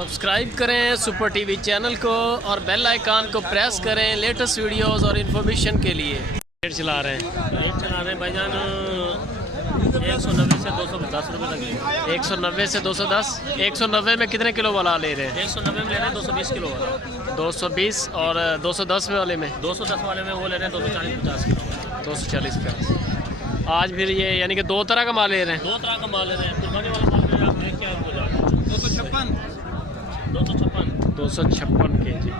Subscribe करें super TV channel को और बेल आइकन को प्रेस करें लेटेस्ट वीडियोस और इन्फॉर्मेशन के लिए। रेट चला रहे हैं भाईजान 190 से 210 रुपये तक। 190 से 210। 190 में कितने किलो वाला ले रहे हैं? 190 में ले रहे हैं 220 किलो वाला। 220 और 210 में वाले में 210 वाले में वो ले रहे हैं 240-50 किलो। 240-50। आज फिर ये यानी कि दो तरह का माल ले रहे हैं। दो तरह का माल ले रहे हैं। कुर्बानी वाला माल आप देख के आपको 256 केजी।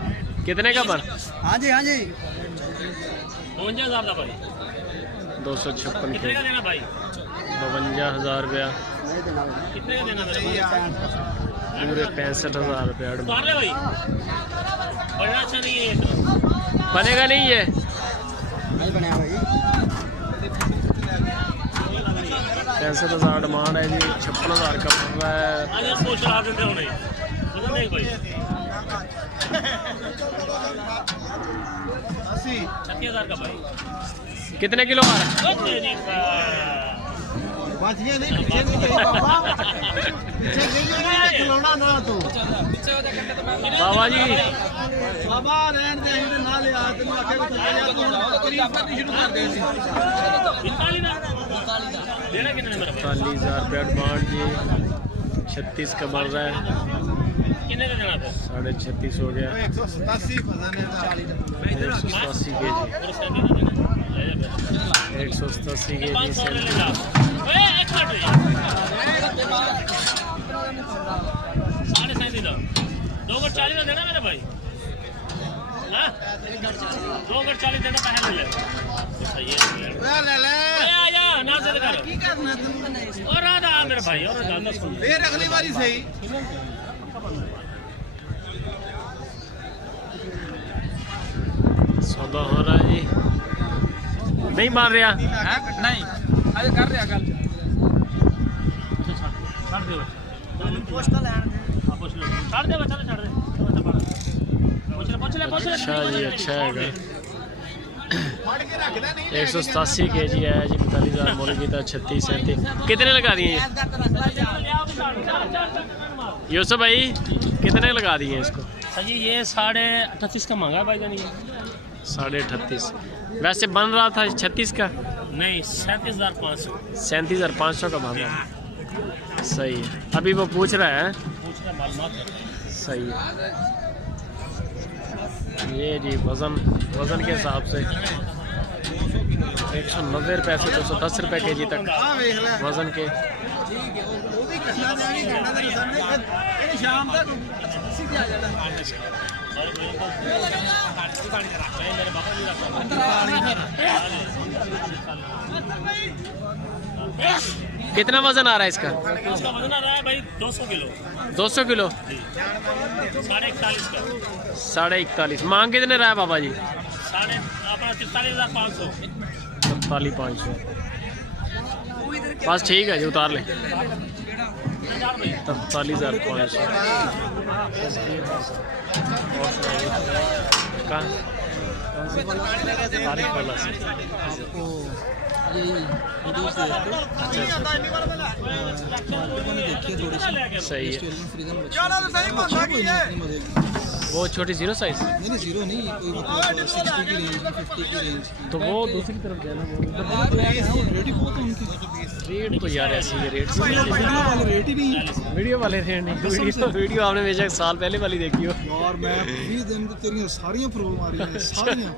कितने का पर? हाँ जी 52,000 भाई। 256 कितने का देना भाई? 52,000 रुपया। कितने का देना मेरे पूरे 65,000 रुपया भाई। बढ़ना अच्छा नहीं है बनेगा नहीं ये नहीं बनेगा भाई। 65,000 डिमांड है जी। 56,000 का पड़ रहा है। सोच रहा भाई 36,000 का भाई। कितने किलो आ रहा है? बाबा जी बाबा रहन दे ना ले आ तेन आखे करीब करनी शुरू कर दे। 40,000 रुपया डिमांड जी। 36 का बढ़ रहा है। कितने का देना था? 36.5 हो गया। 187 के जी। 187 के जी से 240 देना मेरे भाई। 240 देना पैसे ले ना से कर की करना तुम और आ मेरे भाई और ज्यादा सुन फिर अगली बारी सही। सौदा हो रहा है जी। नहीं मान रहा नहीं अरे कर रहा कल छाड़ दे पोस्टल है पोस्ट लो छाड़ दे बच्चा छाड़ दे पूछ ले। अच्छा जी अच्छा है। 187 के जी है जी। 45,000 मोल की था। 36 37 कितने लगा दिए यूसुफ भाई? कितने लगा दिए इसको? सर जी ये 38.5 का मांगा भाई जानी। 38.5 वैसे बन रहा था 36 का। नहीं 37,500। 37,500 का भाव है। सही है। अभी वो पूछ रहा है। सही है। ये जी वज़न के हिसाब से 190 रुपये से 210 रुपये के जी तक वज़न के। कितना वजन आ रहा है इसका? इसका वजन आ रहा है भाई 200 किलो। 200 किलो 41.5 का। 41.5 मांग कितने रहा है बाबा जी? 43,500। 43,500 बस ठीक है जी उतार लें। 43,500 सही है। वो छोटी जीरो साइज नहीं जीरो नहीं कोई मतलब 60 की रेंज 50 की रेंज तो वो दूसरी तरफ जाना। वो रेट ही बहुत है उनकी। रेट तो यार ऐसी है। रेट वीडियो वाले रेट ही नहीं। वीडियो वाले रेट नहीं। वीडियो आपने बेशक साल पहले वाली देखी हो। यार मैं 20 दिन तेरी सारियां प्रॉब्लम आ रही हैं सारियां।